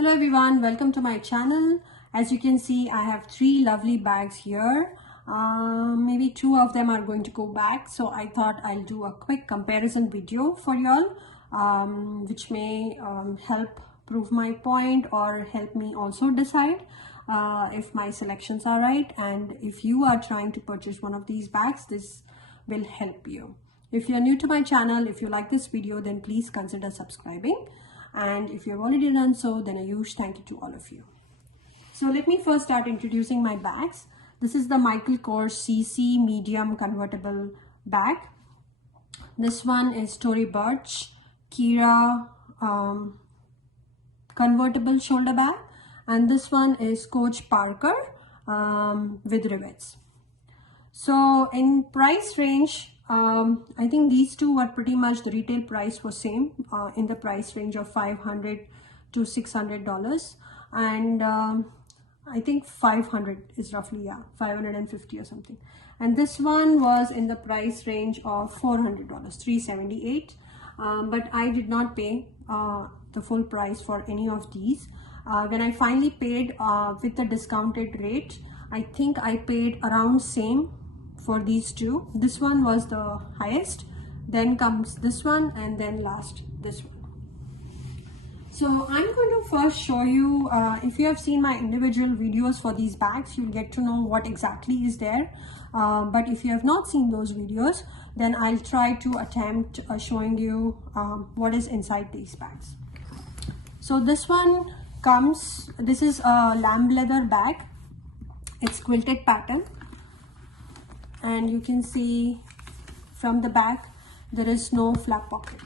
Hello everyone, welcome to my channel. As you can see, I have three lovely bags here. Maybe two of them are going to go back, so I thought I'll do a quick comparison video for y'all, which may help prove my point or help me also decide if my selections are right. And if you are trying to purchase one of these bags, this will help you. If you're new to my channel, if you like this video, then please consider subscribing. And if you've already done so, then a huge thank you to all of you. So let me first start introducing my bags. This is the Michael Kors CC medium convertible bag. This one is Tory Burch Kira convertible shoulder bag, and this one is Coach Parker with rivets. So in price range, I think these two were pretty much, the retail price was same in the price range of $500 to $600, and I think 500 is roughly, yeah, 550 or something. And this one was in the price range of $400, $378, but I did not pay the full price for any of these. When I finally paid with the discounted rate, I think I paid around same for these two. This one was the highest, then comes this one, and then last this one. So I'm going to first show you, if you have seen my individual videos for these bags, you'll get to know what exactly is there. But if you have not seen those videos, then I'll try to attempt showing you what is inside these bags. So this one comes, this is a lamb leather bag. It's quilted pattern. And you can see from the back there is no flap pocket,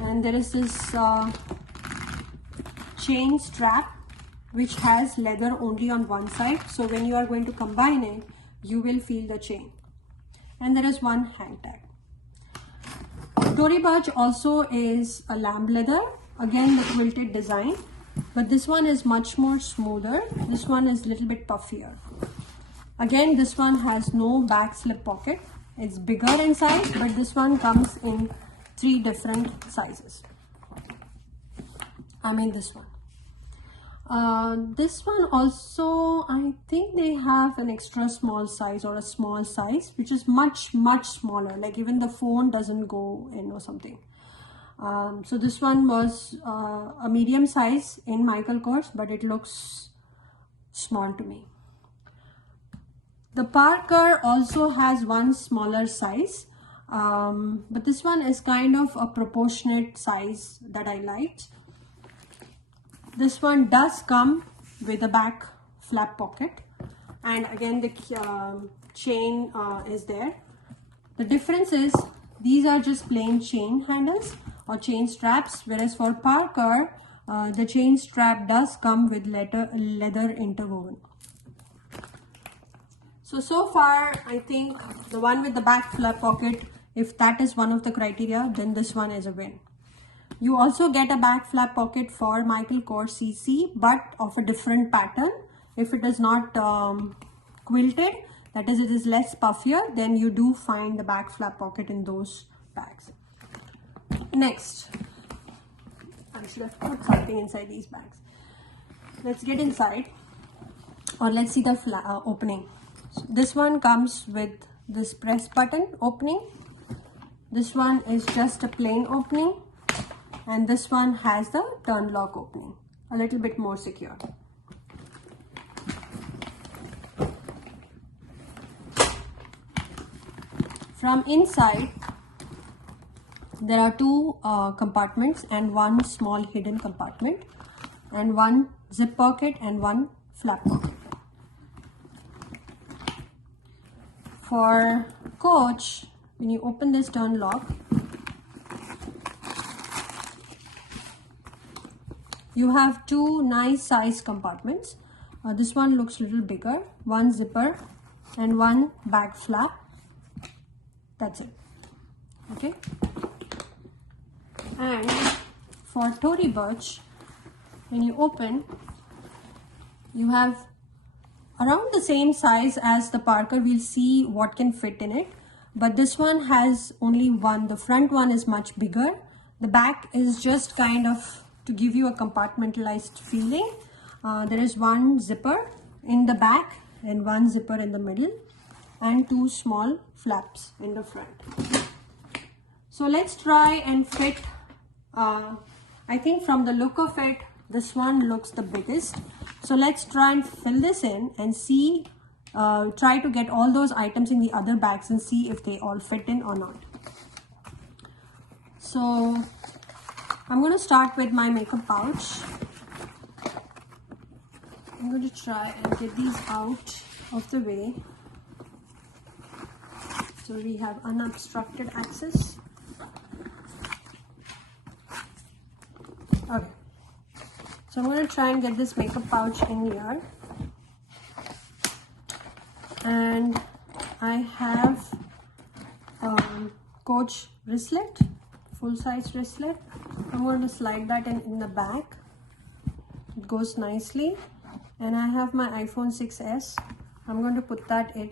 and there is this chain strap which has leather only on one side, so when you are going to combine it, you will feel the chain. And there is one hang tag. Tory Burch also is a lamb leather, again the quilted design, but this one is much more smoother. This one is a little bit puffier. Again, this one has no back slip pocket. It's bigger in size, but this one comes in three different sizes. I mean this one. This one also, I think they have an extra small size or a small size, which is much smaller. Like even the phone doesn't go in or something. So this one was a medium size in Michael Kors, but it looks small to me. The Parker also has one smaller size, but this one is kind of a proportionate size that I liked. This one does come with a back flap pocket, and again the chain is there. The difference is these are just plain chain handles or chain straps, whereas for Parker the chain strap does come with leather interwoven. So far, I think the one with the back flap pocket, if that is one of the criteria, then this one is a win. You also get a back flap pocket for Michael Kors CC, but of a different pattern. If it is not quilted, that is, it is less puffier, then you do find the back flap pocket in those bags. Next, I should have put something inside these bags. Let's get inside, or let's see the opening. So this one comes with this press button opening. This one is just a plain opening, and this one has the turn lock opening, a little bit more secure. From inside, there are two compartments and one small hidden compartment, and one zip pocket and one flap pocket. For Coach, when you open this turn lock, you have two nice size compartments. This one looks a little bigger, one zipper and one back flap. That's it. Okay. And for Tory Burch, when you open, you have around the same size as the Parker. We'll see what can fit in it, but this one has only one. The front one is much bigger. The back is just kind of to give you a compartmentalized feeling. There is one zipper in the back and one zipper in the middle and two small flaps in the front. So let's try and fit. I think from the look of it, this one looks the biggest. So let's try and fill this in and see, try to get all those items in the other bags and see if they all fit in or not. So I'm going to start with my makeup pouch. I'm going to try and get these out of the way so we have unobstructed access. Okay, so I'm going to try and get this makeup pouch in here, and I have Coach wristlet, full-size wristlet. I'm going to slide that in the back. It goes nicely. And I have my iPhone 6s. I'm going to put that in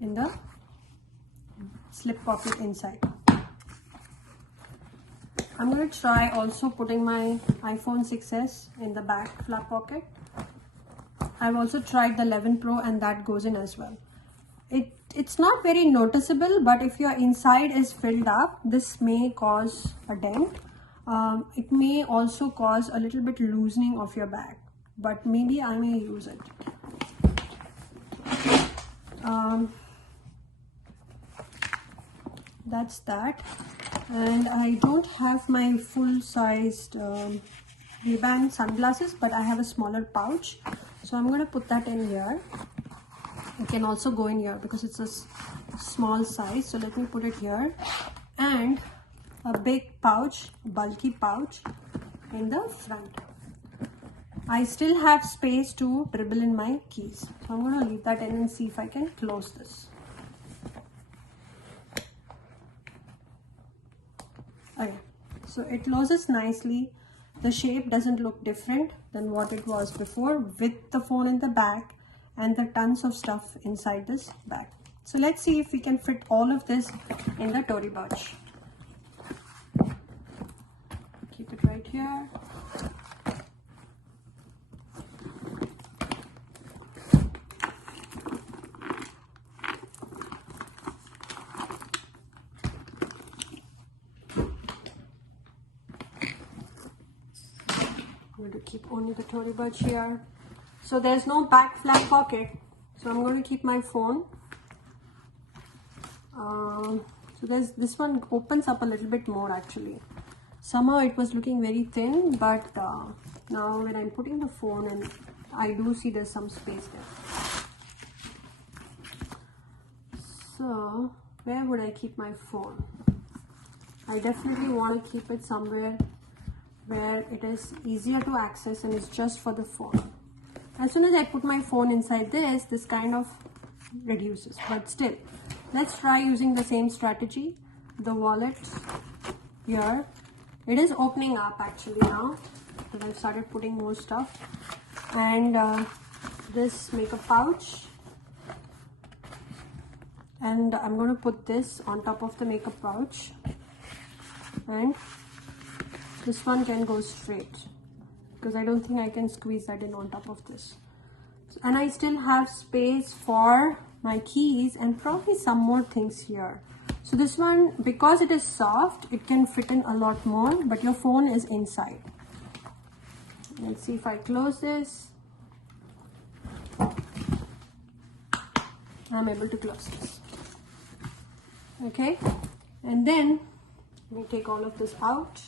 the slip pocket inside. I'm going to try also putting my iPhone 6s in the back flap pocket. I've also tried the 11 Pro and that goes in as well. It's not very noticeable, but if your inside is filled up, this may cause a dent. It may also cause a little bit loosening of your bag, but maybe I may use it. That's that. And I don't have my full-sized Ray-Ban sunglasses, but I have a smaller pouch, so I'm going to put that in here. It can also go in here because it's a small size, so let me put it here. And a big pouch, bulky pouch in the front. I still have space to dribble in my keys, so I'm going to leave that in and see if I can close this. Okay, so it closes nicely. The shape doesn't look different than what it was before, with the phone in the back and the tons of stuff inside this bag. So let's see if we can fit all of this in the Tory Burch. Keep it right here. I'm going to keep only the Tory Burch here. So there's no back flap pocket, so I'm going to keep my phone. So this one opens up a little bit more actually. Somehow it was looking very thin, but now when I'm putting the phone in, I do see there's some space there. So where would I keep my phone? I definitely want to keep it somewhere where it is easier to access and it's just for the phone. As soon as I put my phone inside this kind of reduces, but still, let's try using the same strategy. The wallet here, it is opening up actually now that I've started putting more stuff. And this makeup pouch, and I'm going to put this on top of the makeup pouch, and this one can go straight because I don't think I can squeeze that in on top of this. And I still have space for my keys and probably some more things here. So this one, because it is soft, it can fit in a lot more, but your phone is inside. Let's see if I close this. I'm able to close this. Okay, and then let me take all of this out.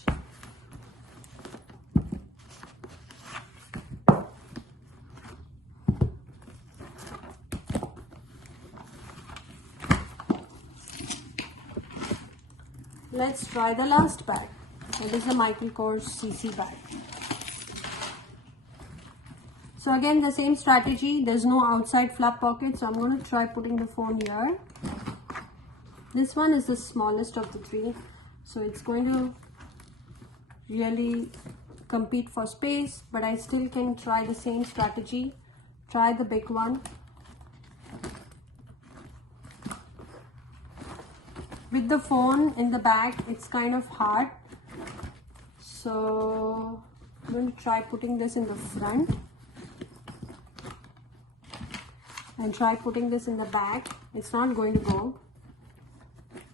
Let's try the last bag. It is a Michael Kors CC bag. So again, the same strategy. There's no outside flap pocket, so I'm going to try putting the phone here. This one is the smallest of the three, so it's going to really compete for space, but I still can try the same strategy. Try the big one. With the phone in the bag, it's kind of hard, So I'm going to try putting this in the front and try putting this in the back. It's not going to go.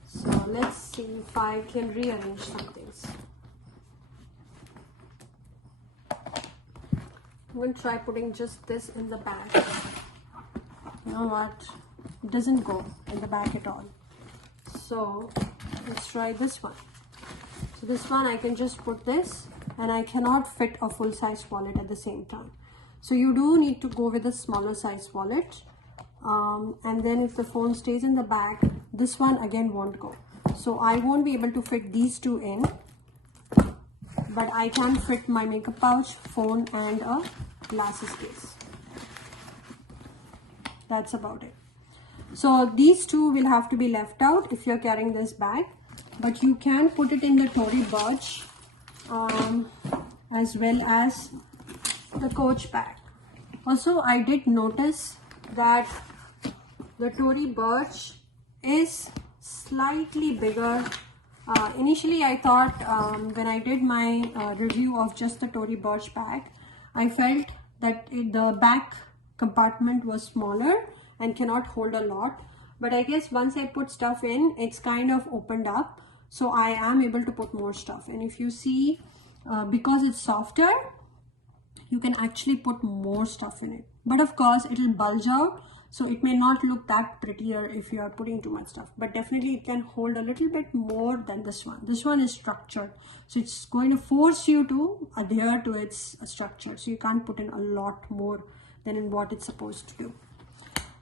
So let's see if I can rearrange some things. I'm going to try putting just this in the back. You know what? It doesn't go in the back at all. So let's try this one. So this one I can just put this, and I cannot fit a full-size wallet at the same time. So you do need to go with a smaller size wallet. And then if the phone stays in the back, this one again won't go. So I won't be able to fit these two in, but I can fit my makeup pouch, phone, and a glasses case. That's about it. So these two will have to be left out if you're carrying this bag, but you can put it in the Tory Burch as well as the Coach bag. Also, I did notice that the Tory Burch is slightly bigger. Initially I thought when I did my review of just the Tory Burch bag, I felt that the back compartment was smaller and cannot hold a lot, but I guess once I put stuff in, it's kind of opened up, so I am able to put more stuff. And if you see, because it's softer, you can actually put more stuff in it, but of course it will bulge out, so it may not look that prettier if you are putting too much stuff, but definitely it can hold a little bit more than this one. This one is structured, so it's going to force you to adhere to its structure, so you can't put in a lot more than in what it's supposed to do.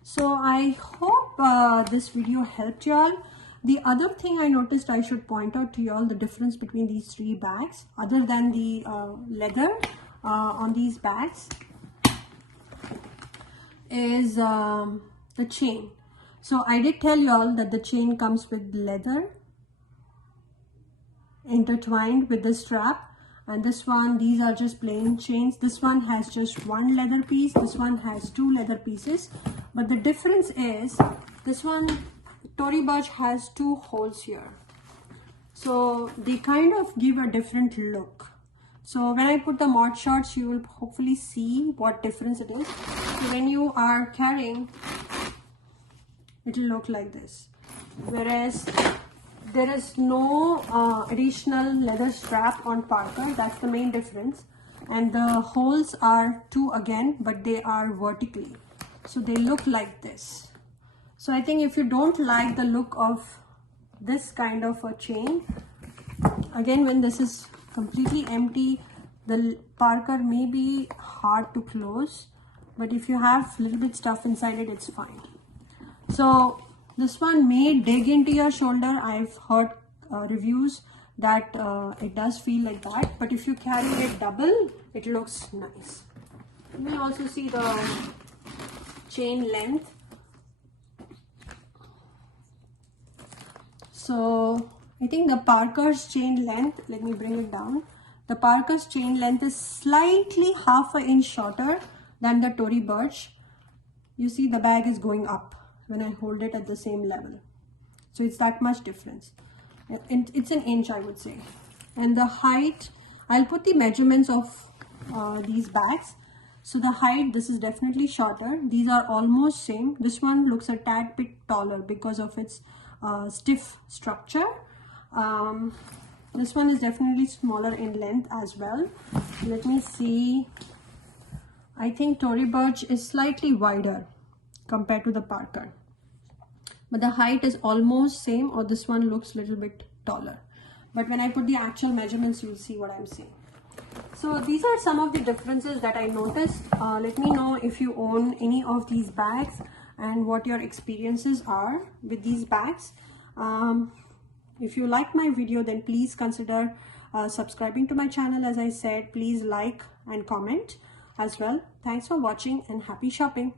So I hope this video helped you all. The other thing I noticed I should point out to you all, the difference between these three bags, other than the leather on these bags, is the chain. So I did tell you all that the chain comes with leather intertwined with the strap, and this one, these are just plain chains. This one has just one leather piece, this one has two leather pieces, but the difference is this one, Tory Burch, has two holes here, so they kind of give a different look. So when I put the mod shots, you will hopefully see what difference it is. So when you are carrying, it will look like this, whereas there is no additional leather strap on Parker. That's the main difference. And the holes are two again, but they are vertically, so they look like this. So I think if you don't like the look of this kind of a chain, again, when this is completely empty, the Parker may be hard to close, but if you have a little bit stuff inside it, it's fine. So this one may dig into your shoulder. I've heard reviews that it does feel like that, but if you carry it double, it looks nice. You may also see the chain length. So I think the Parker's chain length, let me bring it down. The Parker's chain length is slightly half an inch shorter than the Tory Burch. You see the bag is going up when I hold it at the same level. So it's that much difference. It's an inch, I would say. And the height, I'll put the measurements of these bags. So the height, this is definitely shorter. These are almost same. This one looks a tad bit taller because of its stiff structure. This one is definitely smaller in length as well. Let me see. I think Tory Burch is slightly wider compared to the Parker, but the height is almost same, or this one looks a little bit taller. But when I put the actual measurements, you'll see what I'm saying. So these are some of the differences that I noticed. Let me know if you own any of these bags and what your experiences are with these bags. If you like my video, then please consider subscribing to my channel. As I said, please like and comment as well. Thanks for watching and happy shopping.